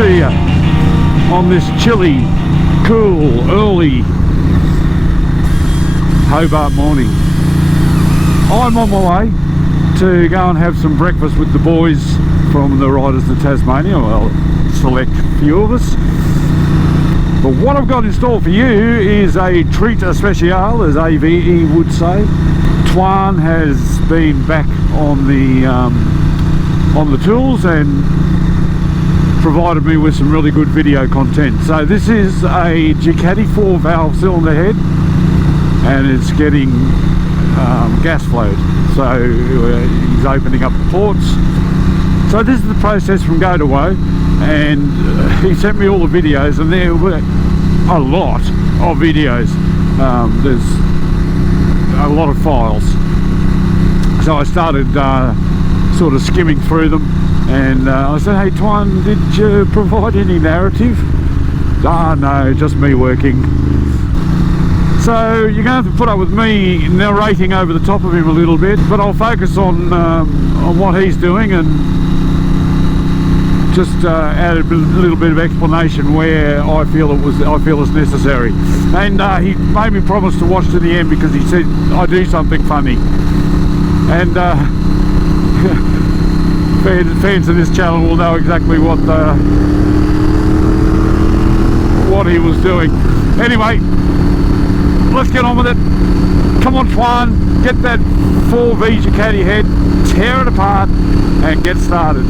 to you on this chilly, cool, early Hobart morning. I'm on my way to go and have some breakfast with the boys from the Riders of Tasmania, well, select few of us. But what I've got in store for you is a treat especial, as AVE would say. Toine has been back on the tools and provided me with some really good video content. So this is a Ducati 4-valve cylinder head, and it's getting gas flowed. So he's opening up the ports. So this is the process from go to woe, and he sent me all the videos, and there were a lot of videos. There's a lot of files. So I started sort of skimming through them, and I said, hey Toine, did you provide any narrative? Ah, no, just me working. So you're going to have to put up with me narrating over the top of him a little bit, but I'll focus on what he's doing and just add a little bit of explanation where I feel it's necessary. And he made me promise to watch to the end, because he said I do something funny. And fans of this channel will know exactly what he was doing. Anyway, let's get on with it. Come on, Toine, get that 4V Ducati head, tear it apart, and get started.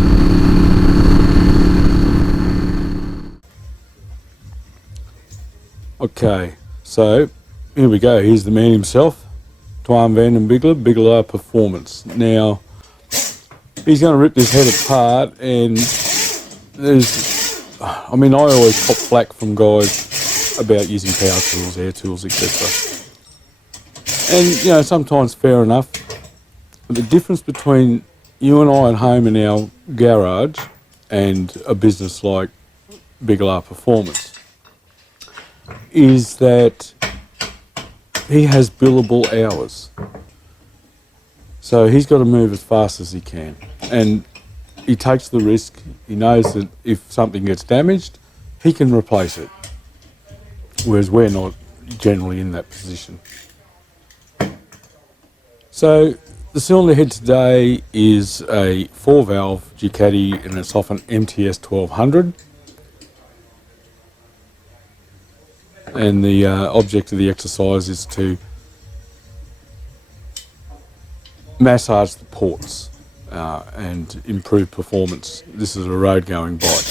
Okay, so here we go. Here's the man himself, Toine van den Biggelaar Performance. Now, he's going to rip this head apart, and I always cop flack from guys about using power tools, air tools, etc. And, sometimes fair enough. But the difference between you and I at home in our garage and a business like Biggelaar Performance is that he has billable hours. So he's got to move as fast as he can. And he takes the risk. He knows that if something gets damaged, he can replace it. Whereas we're not generally in that position. So the cylinder head today is a 4-valve Ducati, and it's off an MTS 1200. And the object of the exercise is to massage the ports and improve performance. This is a road-going bike.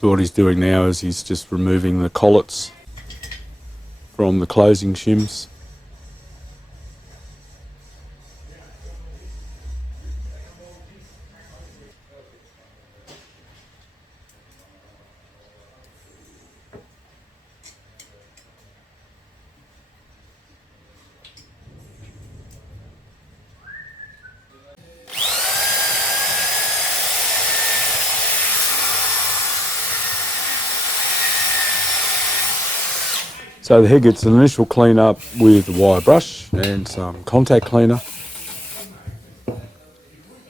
So what he's doing now is he's just removing the collets from the closing shims. So the head gets an initial clean up with a wire brush and some contact cleaner,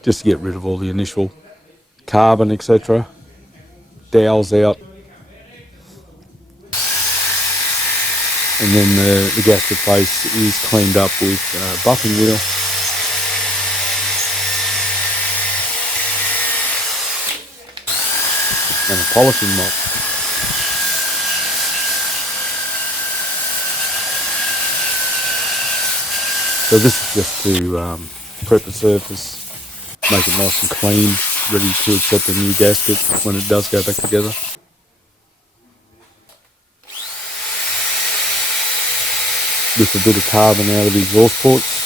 just to get rid of all the initial carbon, etc. Dowels out. And then the gasket face is cleaned up with buffing wheel. And a polishing mop. So this is just to prep the surface, make it nice and clean, ready to accept a new gasket when it does go back together. With a bit of carbon out of the exhaust ports.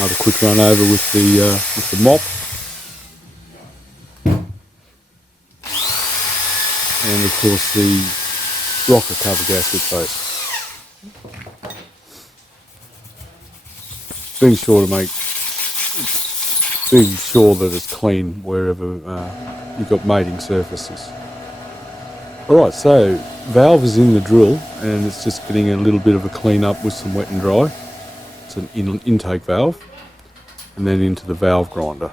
Another quick run over with the mop. And of course the rocker cover gasket face. Being sure that it's clean wherever you've got mating surfaces. Alright, so valve is in the drill and it's just getting a little bit of a clean up with some wet and dry. It's an intake valve, and then into the valve grinder.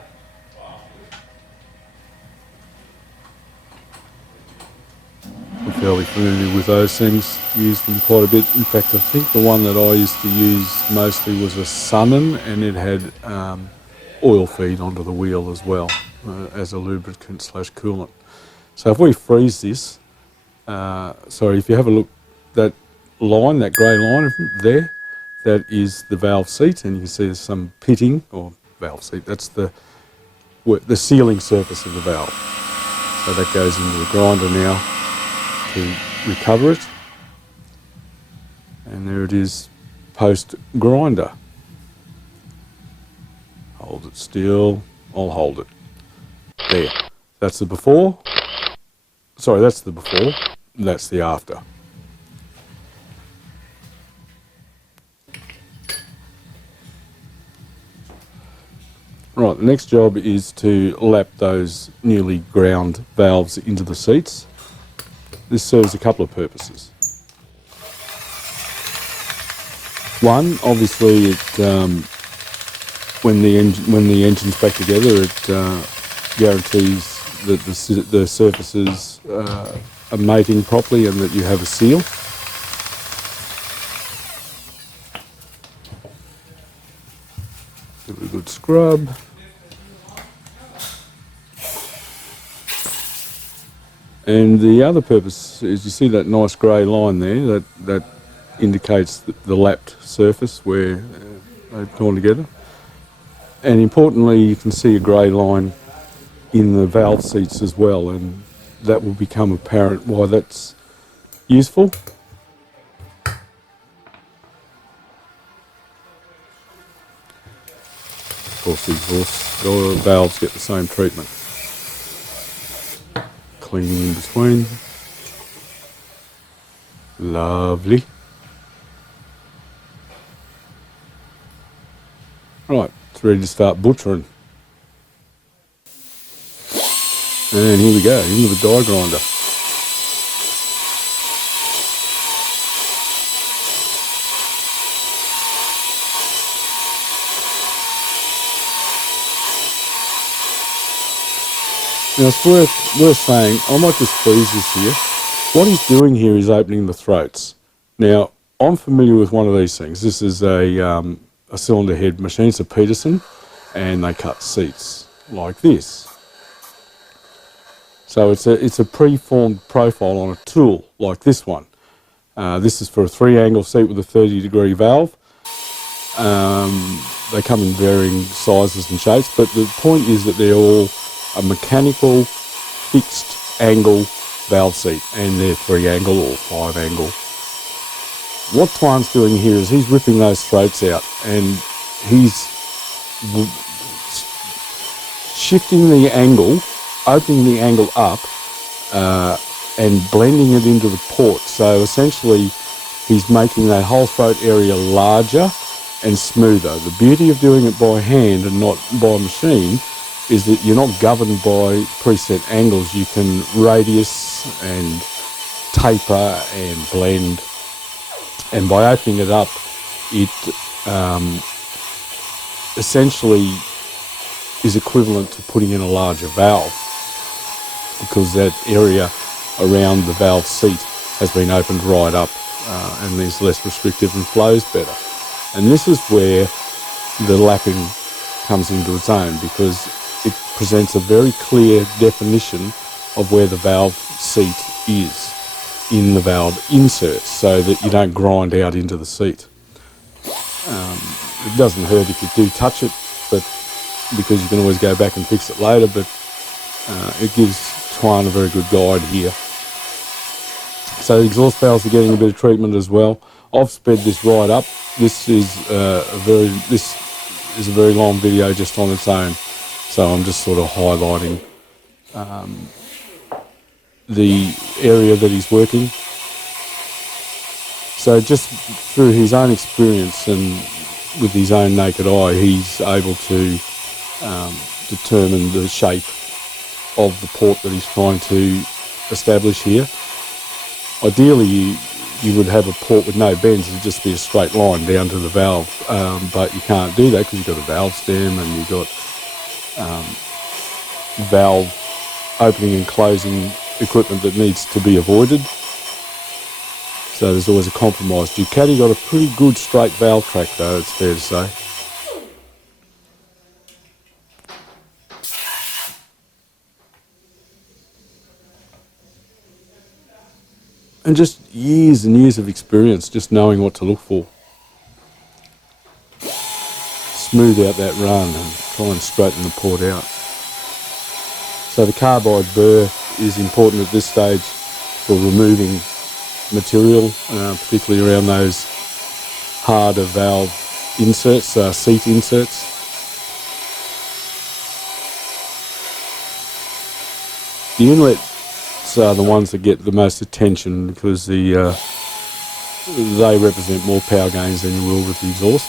I'm fairly familiar with those things, use them quite a bit. In fact, I think the one that I used to use mostly was a Sunnin, and it had oil feed onto the wheel as well as a lubricant / coolant. So if we freeze this, if you have a look, that line, that grey line there, that is the valve seat, and you can see there's some pitting, or valve seat, that's the sealing surface of the valve. So that goes into the grinder now to recover it, and there it is post grinder. Hold it still, I'll hold it. There, that's the before. Sorry, that's the before, that's the after. Right, the next job is to lap those newly ground valves into the seats. This serves a couple of purposes. One, obviously, when the engine's back together, it guarantees that the surfaces are mating properly and that you have a seal. Give it a good scrub. And the other purpose is, you see that nice grey line there, that indicates the lapped surface where they've gone together. And importantly, you can see a grey line in the valve seats as well, and that will become apparent why that's useful. Of course, the exhaust valves get the same treatment. Cleaning in between. Lovely. Right, it's ready to start butchering. And here we go, into the die grinder. Now it's worth saying, I might just freeze this here. What he's doing here is opening the throats. Now, I'm familiar with one of these things. This is a cylinder head machine, it's a Peterson, and they cut seats like this. So it's a pre-formed profile on a tool like this one. This is for a 3-angle seat with a 30-degree valve. They come in varying sizes and shapes, but the point is that they're all a mechanical fixed angle valve seat, and they're 3-angle or 5-angle. What Toine's doing here is he's ripping those throats out, and he's shifting the angle, opening the angle up, and blending it into the port. So essentially he's making that whole throat area larger and smoother. The beauty of doing it by hand and not by machine is that you're not governed by preset angles. You can radius and taper and blend, and by opening it up, it essentially is equivalent to putting in a larger valve, because that area around the valve seat has been opened right up, and is less restrictive and flows better. And this is where the lapping comes into its own, because it presents a very clear definition of where the valve seat is in the valve insert, so that you don't grind out into the seat. It doesn't hurt if you do touch it, but because you can always go back and fix it later, but it gives Toine a very good guide here. So the exhaust valves are getting a bit of treatment as well. I've sped this right up. This is is a very long video just on its own. So I'm just sort of highlighting the area that he's working. So just through his own experience and with his own naked eye, he's able to determine the shape of the port that he's trying to establish here. Ideally, you would have a port with no bends. It'd just be a straight line down to the valve, but you can't do that because you've got a valve stem and you've got valve opening and closing equipment that needs to be avoided. So there's always a compromise. Ducati got a pretty good straight valve track though, it's fair to say. And just years and years of experience, just knowing what to look for. Smooth out that run and try and straighten the port out. So the carbide burr is important at this stage for removing material, particularly around those harder valve inserts, seat inserts. The inlets are the ones that get the most attention because they represent more power gains than you will with the exhaust.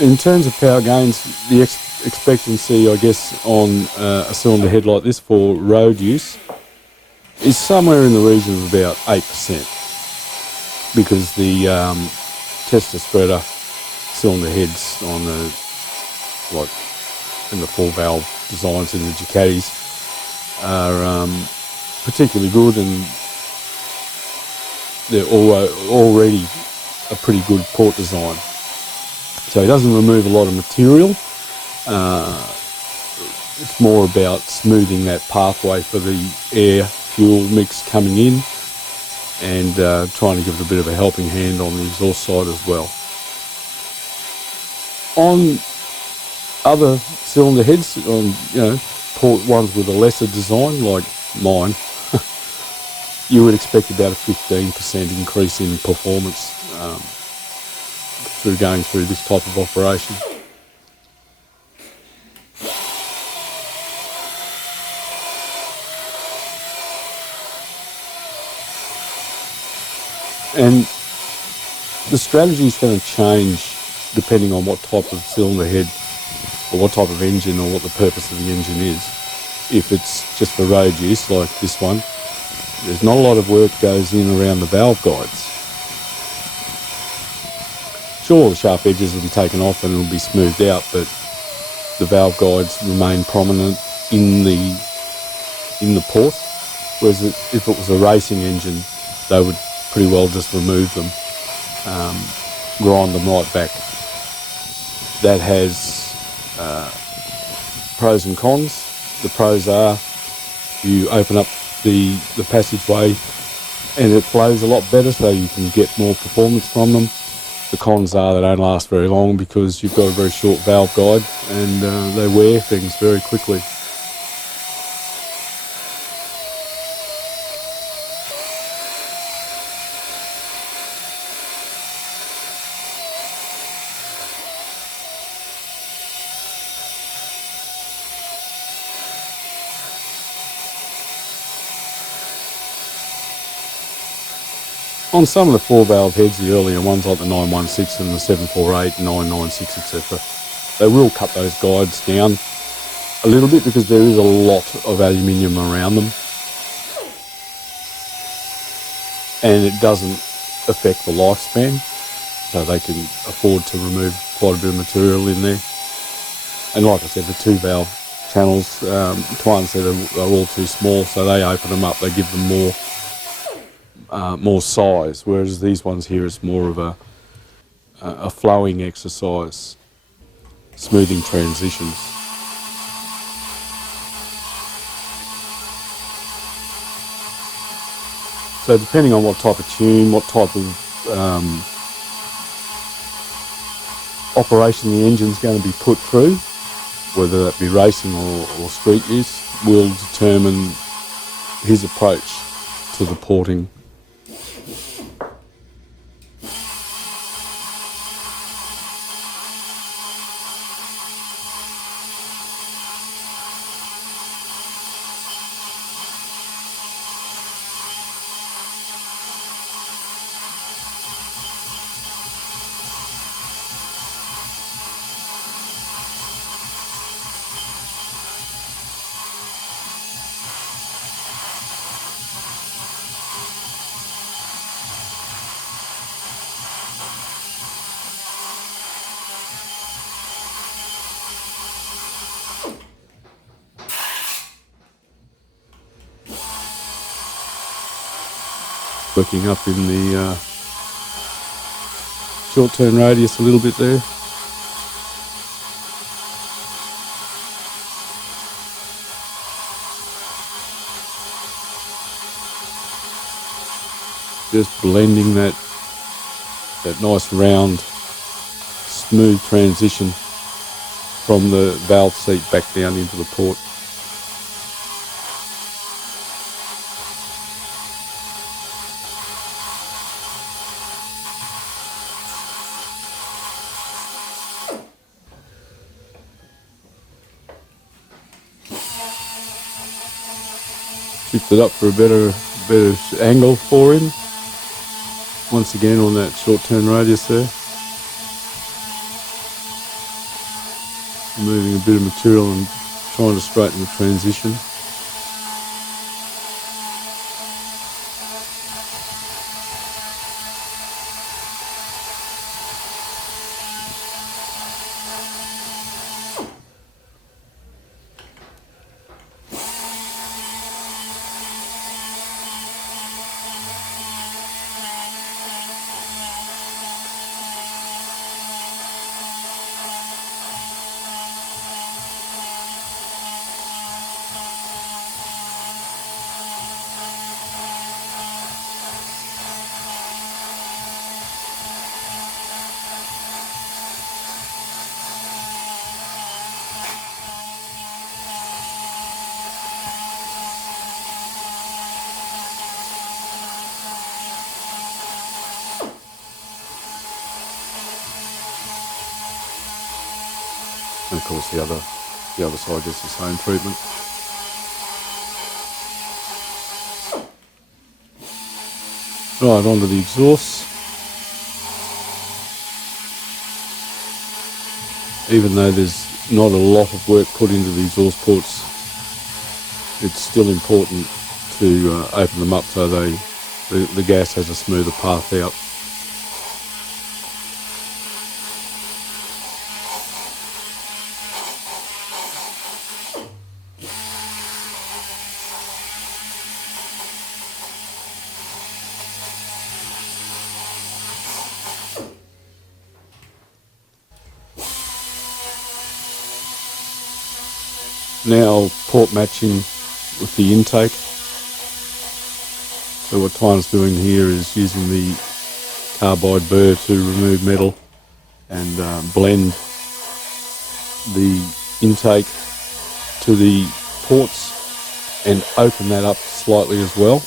In terms of power gains, the expectancy, I guess, on a cylinder head like this for road use is somewhere in the region of about 8%, because the tester spreader cylinder heads on the in the 4-valve designs in the Ducatis are particularly good, and they're already a pretty good port design. So it doesn't remove a lot of material. It's more about smoothing that pathway for the air-fuel mix coming in, and trying to give it a bit of a helping hand on the exhaust side as well. On other cylinder heads, on port ones with a lesser design like mine, you would expect about a 15% increase in performance through going through this type of operation. And the strategy is going to change depending on what type of cylinder head or what type of engine or what the purpose of the engine is. If it's just for road use like this one, there's not a lot of work goes in around the valve guides. Sure, the sharp edges will be taken off and it'll be smoothed out, but the valve guides remain prominent in the port, whereas if it was a racing engine, they would pretty well just remove them, grind them right back. That has pros and cons. The pros are you open up the passageway and it flows a lot better, so you can get more performance from them. The cons are they don't last very long because you've got a very short valve guide and they wear things very quickly. On some of the 4-valve heads, the earlier ones like the 916 and the 748, 996, etc., they will cut those guides down a little bit because there is a lot of aluminium around them, and it doesn't affect the lifespan, so they can afford to remove quite a bit of material in there. And like I said, the 2-valve channels, Toine said are all too small, so they open them up, they give them more size, whereas these ones here is more of a flowing exercise, smoothing transitions. So depending on what type of tune, what type of operation the engine's going to be put through, whether that be racing or street use, will determine his approach to the porting. Working up in the short turn radius a little bit there. Just blending that nice round, smooth transition from the valve seat back down into the port. Shift it up for a better angle for him. Once again on that short turn radius there. Removing a bit of material and trying to straighten the transition. And of course the other side gets the same treatment. Right, onto the exhaust. Even though there's not a lot of work put into the exhaust ports, it's still important to open them up so the gas has a smoother path out. Now port matching with the intake. So what Toine's doing here is using the carbide burr to remove metal and blend the intake to the ports and open that up slightly as well.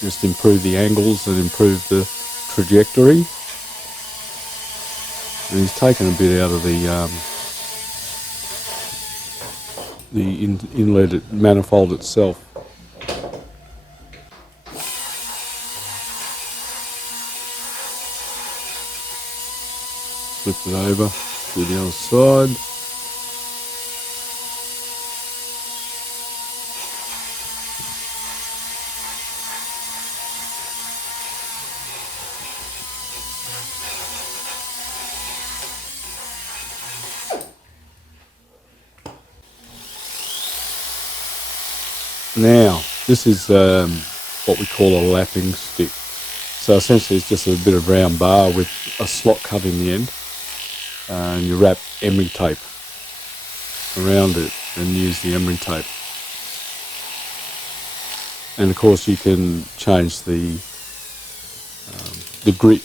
Just improve the angles and improve the trajectory. And he's taken a bit out of the inlet manifold itself. Flip it over to the other side. Now, this is what we call a lapping stick. So essentially it's just a bit of round bar with a slot cut in the end, and you wrap emery tape around it and use the emery tape. And of course you can change the grit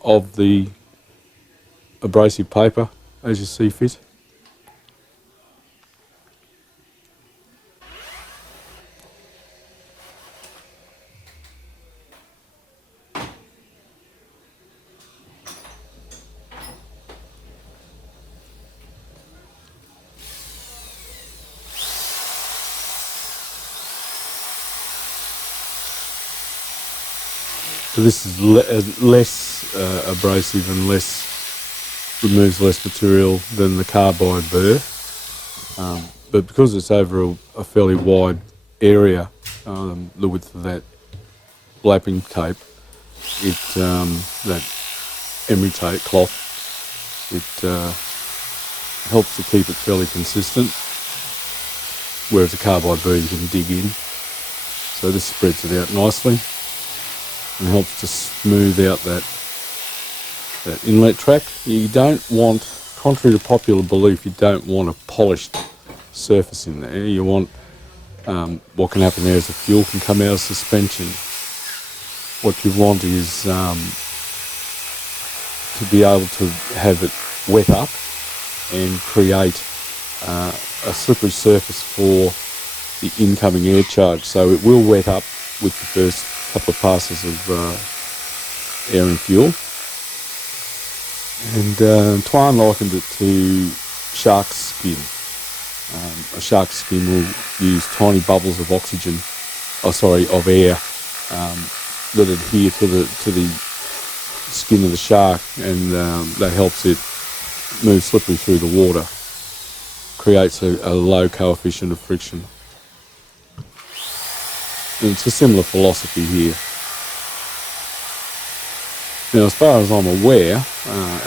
of the abrasive paper as you see fit. So this is less abrasive and removes less material than the carbide burr, but because it's over a fairly wide area, the width of that lapping tape, that emery tape cloth, it helps to keep it fairly consistent, whereas a carbide burr you can dig in. So this spreads it out nicely. and helps to smooth out that inlet track. You don't want, contrary to popular belief, you don't want a polished surface in there. You want, what can happen there is the fuel can come out of suspension. What you want is to be able to have it wet up and create a slippery surface for the incoming air charge. So it will wet up with the first couple of passes of air and fuel. And Toine likened it to shark's skin. A shark's skin will use tiny bubbles of of air that adhere to the skin of the shark, and that helps it move slippery through the water. Creates a low coefficient of friction. And it's a similar philosophy here. Now, as far as I'm aware,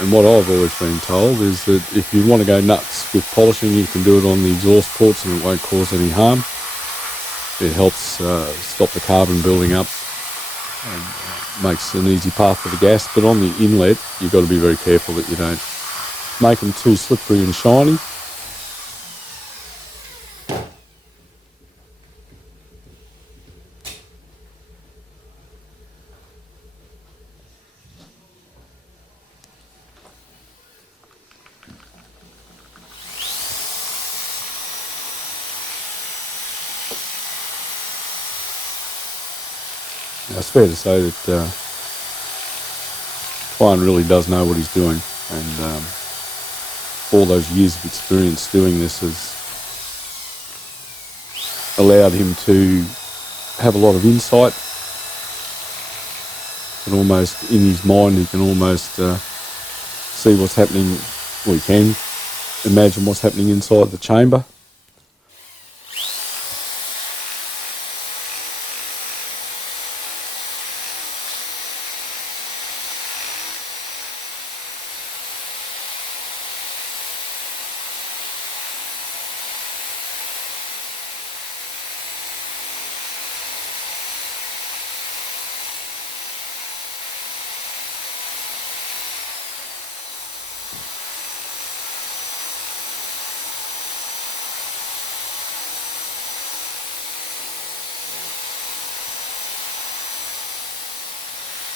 and what I've always been told, is that if you want to go nuts with polishing, you can do it on the exhaust ports and it won't cause any harm. It helps stop the carbon building up and makes an easy path for the gas. But on the inlet, you've got to be very careful that you don't make them too slippery and shiny. Now, it's fair to say that Toine really does know what he's doing, and all those years of experience doing this has allowed him to have a lot of insight. And almost in his mind, he can almost see what's happening. Well, he can imagine what's happening inside the chamber.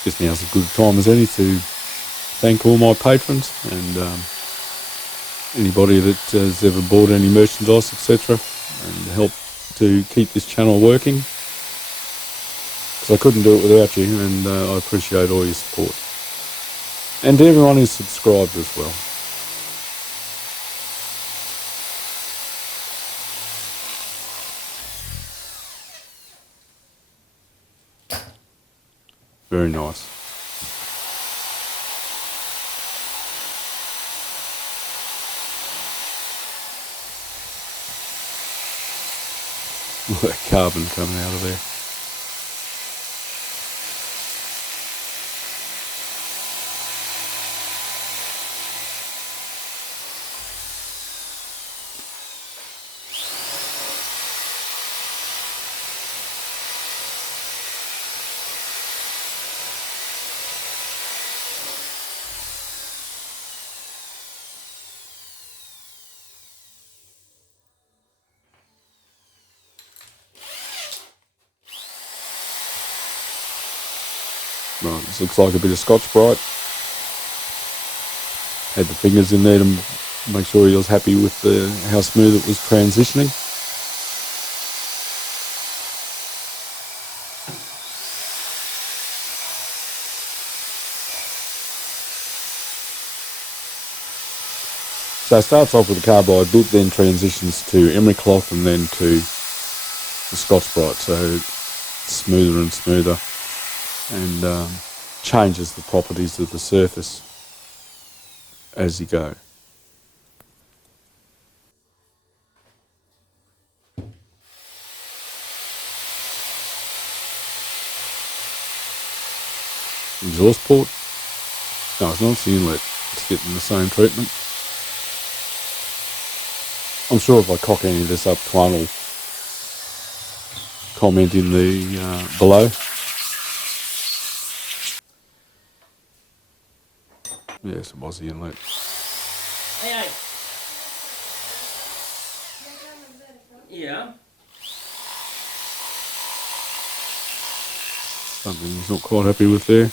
Just now's as good a time as any to thank all my patrons and anybody that has ever bought any merchandise, etc., and helped to keep this channel working, because I couldn't do it without you, and I appreciate all your support. And to everyone who's subscribed as well. Very nice. Look at that carbon coming out of there. Right, this looks like a bit of Scotch-Brite. Had the fingers in there to make sure he was happy with how smooth it was transitioning. So it starts off with the carbide bit, then transitions to emery cloth, and then to the Scotch-Brite. So it's smoother and smoother, and changes the properties of the surface as you go. Exhaust port. No, it's not, it's the inlet. It's getting the same treatment. I'm sure if I cock any of this up, Toine will comment in the below. Yes, it was the inlet. Hey. Yeah. Something he's not quite happy with there.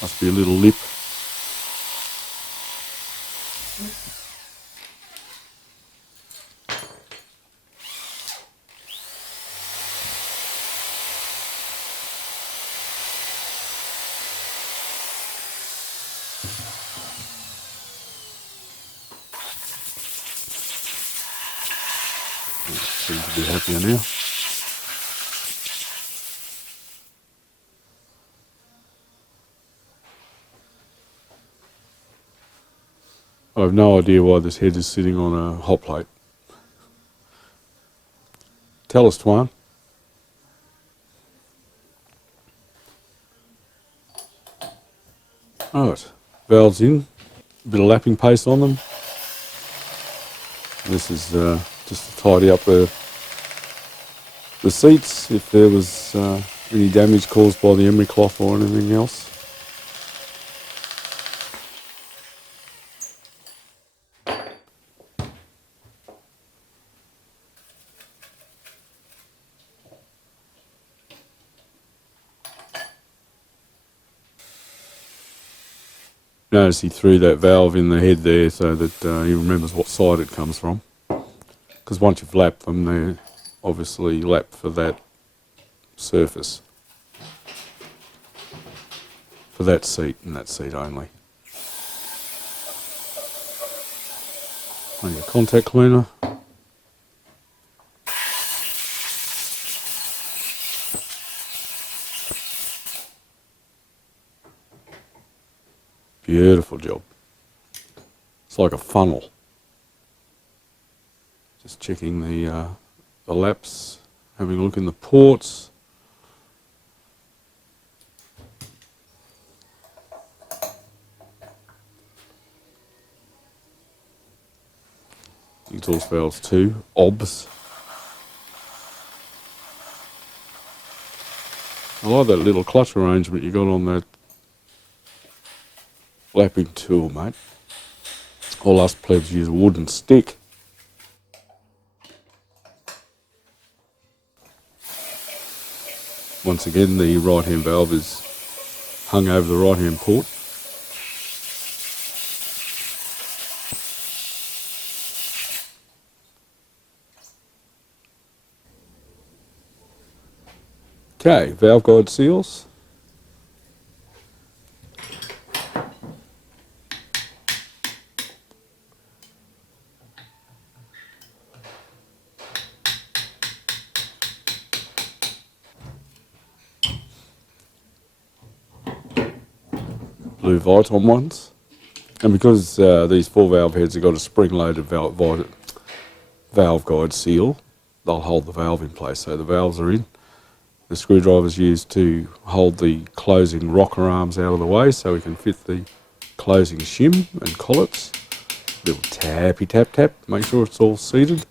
Must be a little lip. Seems to be happier now. I have no idea why this head is sitting on a hot plate. Tell us, Toine. Alright, valves in, a bit of lapping paste on them. This is just to tidy up the seats if there was any damage caused by the emery cloth or anything else. Notice he threw that valve in the head there so that he remembers what side it comes from. Because once you've lapped them, they're obviously lapped for that surface. For that seat and that seat only. On your contact cleaner. Beautiful job. It's like a funnel. Just checking the laps, having a look in the ports. Exhaust valves too, OBS. I like that little clutch arrangement you got on that lapping tool, mate. All us plebs use a wooden stick. Once again, the right hand valve is hung over the right hand port. Okay, valve guide seals. Blue Viton ones. And because these 4 valve heads have got a spring-loaded valve guide seal, they'll hold the valve in place. So the valves are in. The screwdriver's used to hold the closing rocker arms out of the way so we can fit the closing shim and collets. Little tappy tap tap, make sure it's all seated.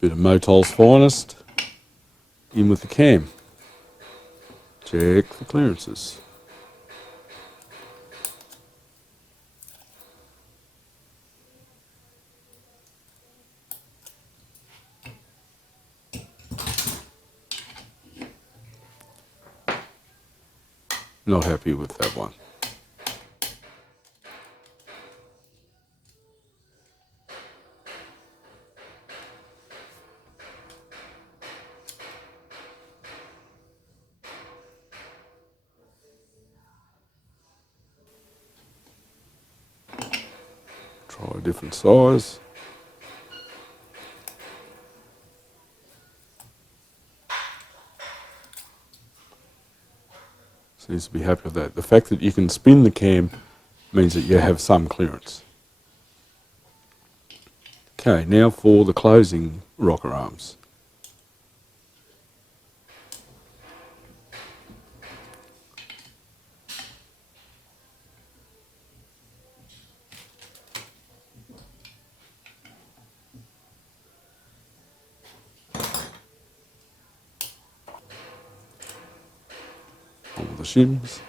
Bit of Motol's finest in with the cam. Check for clearances. Not happy with that one. Try a different size. Seems to be happy with that. The fact that you can spin the cam means that you have some clearance. Okay, now for the closing rocker arms. the shims.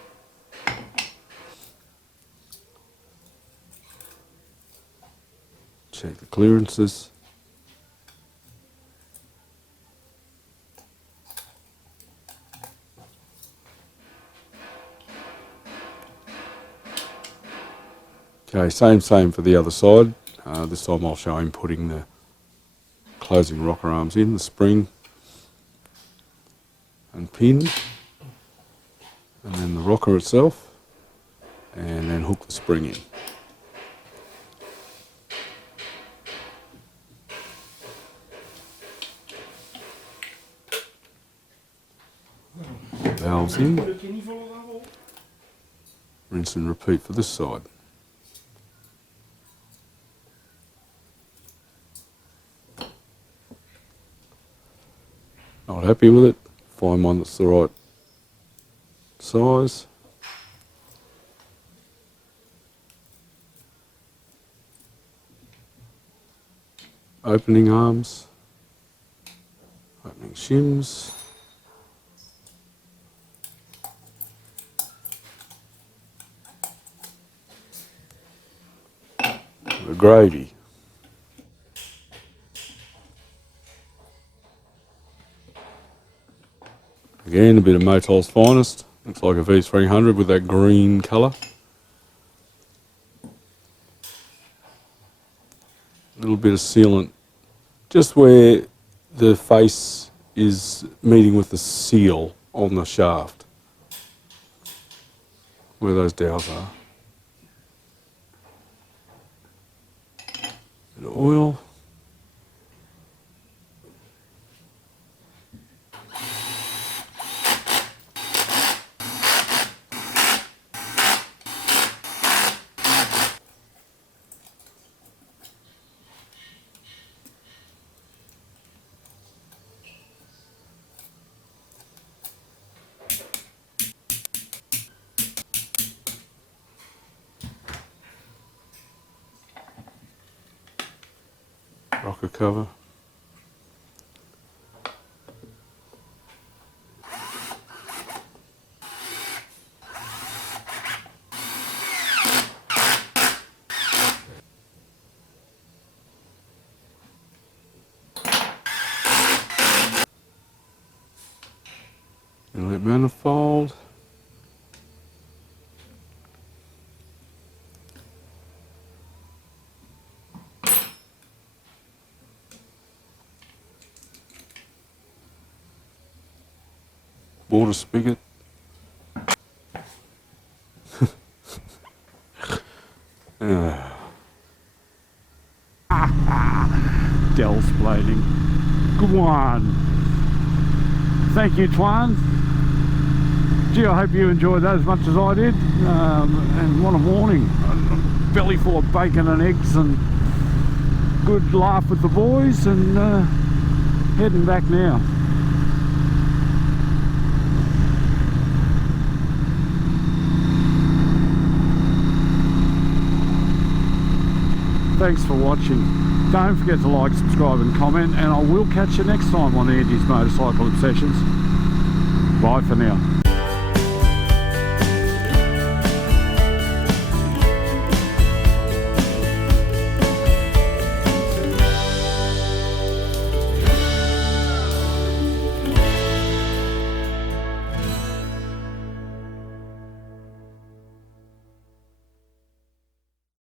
Check the clearances. Okay, same for the other side. This time I'll show him putting the closing rocker arms in, the spring and pin, and then the rocker itself, and then hook the spring in. Valves in. Rinse and repeat for this side. Not happy with it, find one that's the right size. Opening arms, opening shims. The gravy. Again, a bit of Motol's finest. Looks like a V300 with that green colour. A little bit of sealant just where the face is meeting with the seal on the shaft, where those dowels are. Bit of oil. Rocker cover. Inlet manifold. Water spigot. Del's blading. Good one. Thank you, Toine. Gee, I hope you enjoyed that as much as I did. And what a morning. A belly full of bacon and eggs and good laugh with the boys, and heading back now. Thanks for watching. Don't forget to like, subscribe and comment, and I will catch you next time on Andy's Motorcycle Obsessions. Bye for now.